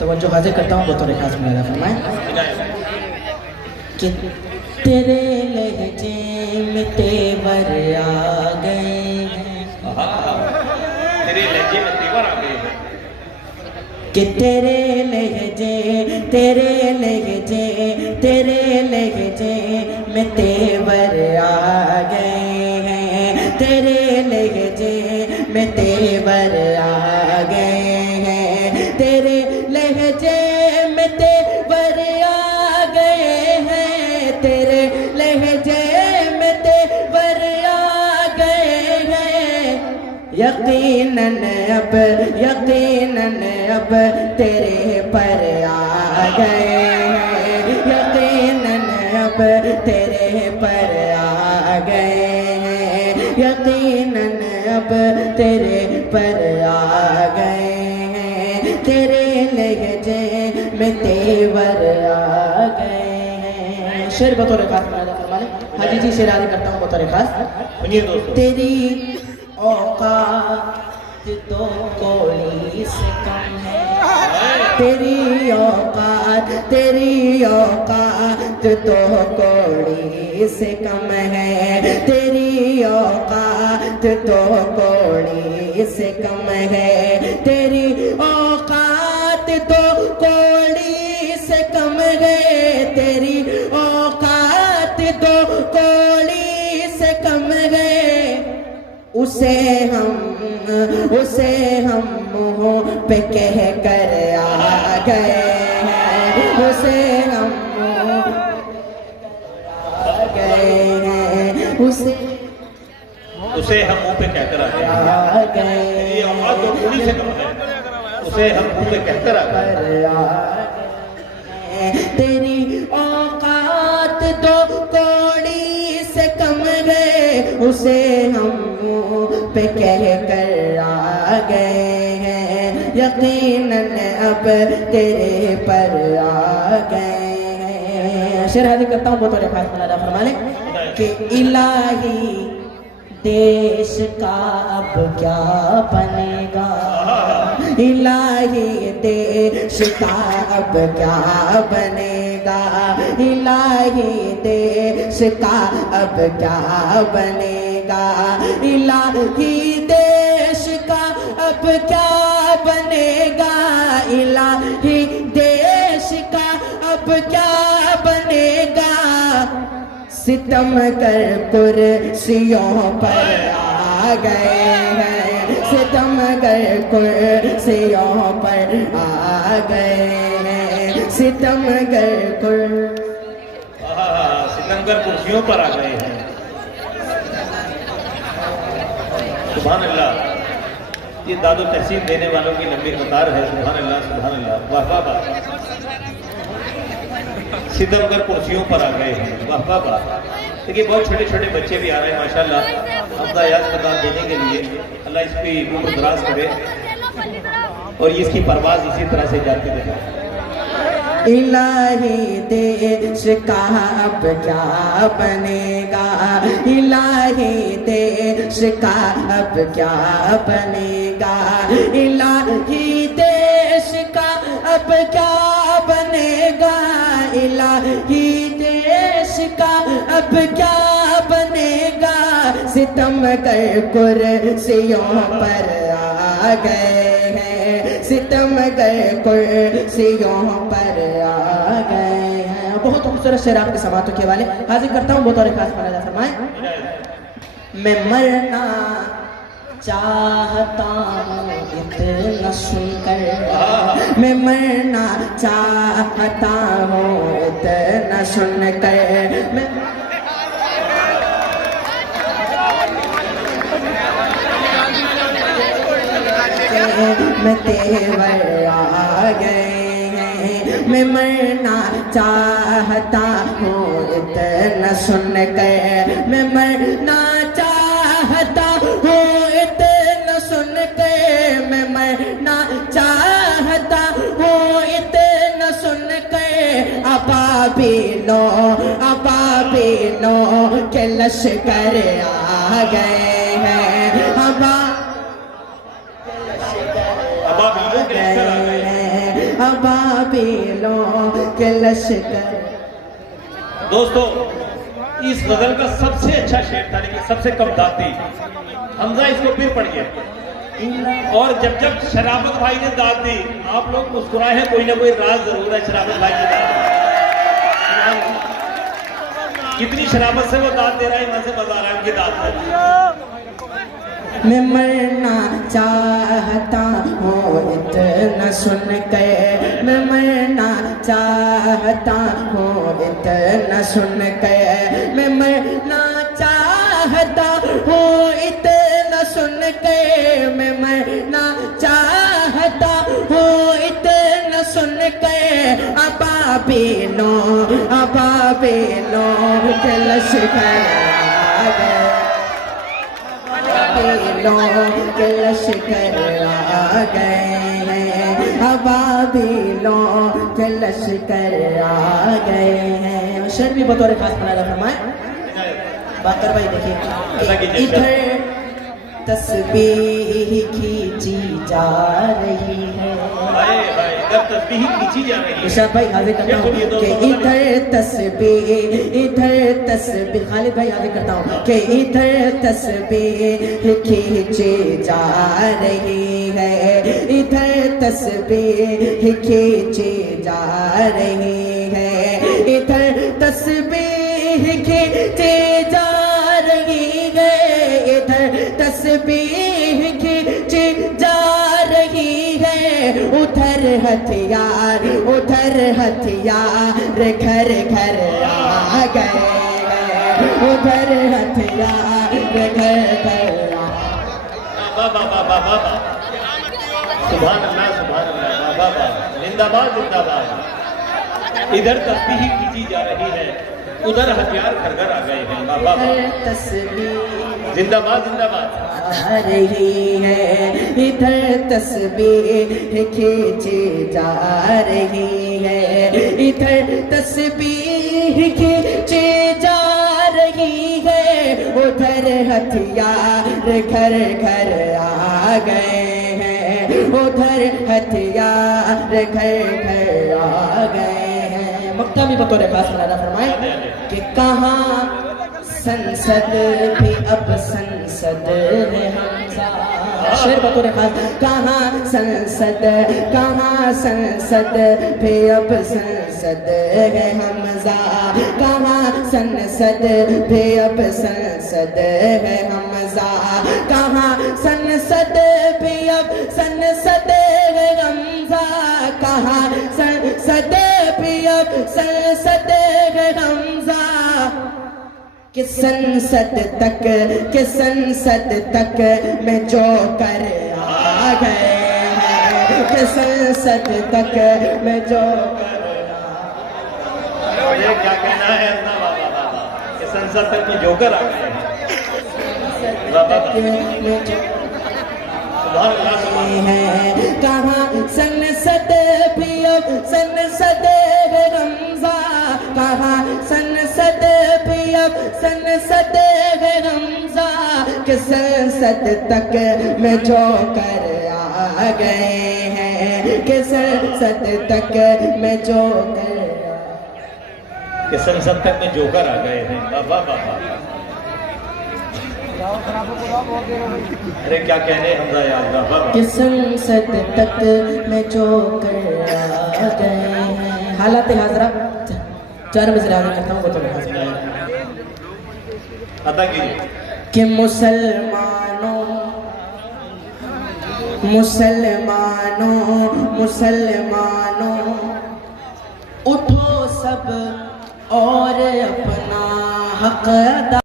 तवज्जो हाजिर करता हूँ बतौर खास मुलाज़ा फरमाएं कि तेरे लहजे में तेवर आ गए तेरे लहजे में तेवर आ गए कि तेरे लहजे में तेवर आ गए हैं, तेरे लहजे में तेवर आ गए हैं, तेरे लहजे में तेवर आ गए हैं, तेरे लहजे में तेवर आ गए हैं। यकीनन अब तेरे पर आ गए हैं, यकीनन अब तेरे पर आ गए हैं, यकीनन अब तेरे पर आ गए हैं, तेरे लहजे में तेवर आ गए हैं। शेर बतौर खास मुलाज़ा फरमाने हाजी जी शेर आदि करता हूँ बतौर खास। सुनिए दोस्तों, तेरी औकात तो कोई से कम है, तेरी औकात तो कोड़ी से कम है, तेरी औकात तो कोड़ी से कम है, तेरी औकात तो कोड़ी से कम है, तेरी औकात तो कोड़ी से कम है। उसे हम मुँह पे कह कर आ गए हैं, उसे हम मुँह आ गए हैं, उसे हम मुंह पे कहकर आ गए हैं। ये आवाज तो पूरी से कम है, उसे हम मुंह पे कहकर आ गए। तेरी औकात तो कोड़ी से कम है, उसे हम मुँह पे कह कर आ गए हैं, यकीनन अब तेरे पर आ गए हैं। शेर हाजिर करता हूँ बतौर खास मुलाज़ा फरमाने कि इलाही देश का अब क्या बनेगा, इलाही देश का अब क्या बनेगा, इलाही देश का अब क्या बनेगा, इलाही देश का अब क्या बनेगा, इलाही देश का अब क्या बनेगा। सितम कर कुर्सियों पर आ गए हैं, सितम कर कुर्सियों पर आ गए हैं, सितमगर कुर्सियों पर आ गए हैं। सुभान अल्लाह, ये दादो तहसीन देने वालों की लंबी कतार है। सुभान अल्लाह, सुभान अल्लाह, वाह वाह वाह। सितमगर कुर्सियों पर आ गए हैं, वाह वाह वाह। देखिए बहुत छोटे छोटे बच्चे भी आ रहे हैं माशाल्लाह, अपना याद कतार देने के लिए। अल्लाह इसकी उम्र दराज करे और इसकी परवाज इसी तरह से जाती रहे। इलाही देश का अब क्या बनेगा, इलाही देश का अब क्या बनेगा, इलाही देश का अब क्या बनेगा, इलाही देश का अब क्या बनेगा। सितमगर कुर्सियों पर आ गए हैं, सितमगर कुर्सियों पर आ गए हैं। बहुत खूबसूरत शेर आपके समातों के वाले हाजिर करता हूँ बतौर खास मुलाज़ा फरमाएं। मैं मरना चाहता हूँ इतना सुनकर, मैं मरना चाहता हूँ इतना सुनकर, मैं तेवर आ गए हैं, मैं मरना चाहता हूँ इतना सुनकर, मैं मरना चाहता हूँ इतना सुनकर, मैं मरना चाहता हूँ इतना सुनकर। अबाबीलों के लश्कर आ गए हैं, अबाबीलों के लश्कर। दोस्तों, इस गजल का सबसे अच्छा शेर था लेकिन सबसे कम दाती हमजा। इसको फिर पढ़िए। और जब जब शराबत भाई ने दाद दी, आप लोग मुस्कुराए हैं, कोई ना कोई राज जरूर है शराबत भाई की दाद। कितनी शराबत से वो दाद दे रहा है, वहां से मजा आ रहा है उनकी दाद में। मैं मरना चाहता हूँ इतना सुन के, मैं मरना चाहता हूँ इतना सुन के, मैं मरना चाहता हूँ इतना सुन के, मैं मरना चाहता हूँ इतना सुन के। अबाबीलों के लश्कर आ गए, अबाबीलों के लश्कर आ गए हैं, अबाबीलों के लश्कर आ गए हैं। शेर भी बतौर खास बना फरमाए बाकर भाई। देखिए, इधर तस्बीह खींची जा रही है, इधर तस्बीह खींची जा रही है। इशाद भाई हाजिर करता हूँ कि इधर तस्बीह खालिद भाई हाजिर करता हूँ कि इधर तस्बीह खींची जा रही है, इधर तस्बीह खींची जा रही है, इधर तस्बीह खींची जा रही है, इधर तस्बीह खींची जा रही है। उधर हथियार घर घर आ गए हैं, उधर हथियार घर घर आ। सुभान अल्लाह, सुभान अल्लाह, बाबा जिंदाबाद जिंदाबाद। इधर तस्बीह खींची जा रही है, उधर हथियार घर घर आ गए हैं। बाबा तस्बीह जिंदाबाद जिंदाबाद आ रही है, इधर तस्बीह खींची जा रही है, इधर तस्बीह खींची जा रही है। उधर हथियार घर घर आ गए हैं, उधर हथियार घर घर आ गए हैं। मक्का भी बतौर खास मौलाना फरमाए कि कहाँ संसद भी अब संसद है हमजा। शेर बतौर खास, कहाँ संसद भी अब संसद है हमजा, कहाँ संसद भी अब संसद है हमजा, कहाँ संसद भी अब संसद है हमजा, कहाँ संसद भी अब संसद है हमजा। कि संसद तक में जो कर आ गए हैं, कि संसद तक में जो कर ये क्या कहना है अपना बाबा कि संसद तक में जोकर आ गए हैं। हैं, कहाँ संसद भी अब संसद है रमजा, कहाँ संसद भी अब संसद है रमजा। कि संसद तक में जो कर आ गए हैं, कि संसद तक में जो कर कि संसद तक में जोकर आ गए हैं। बाबा बाबा अरे क्या कहने हमजा यार बाबा। कि संसद तक में जो कर आ गए हैं। हालात हाजरा 4 बजे हाजिर करता हूँ, वो तो अता कीजिए कि मुसलमानों उठो सब और अपना हक अदा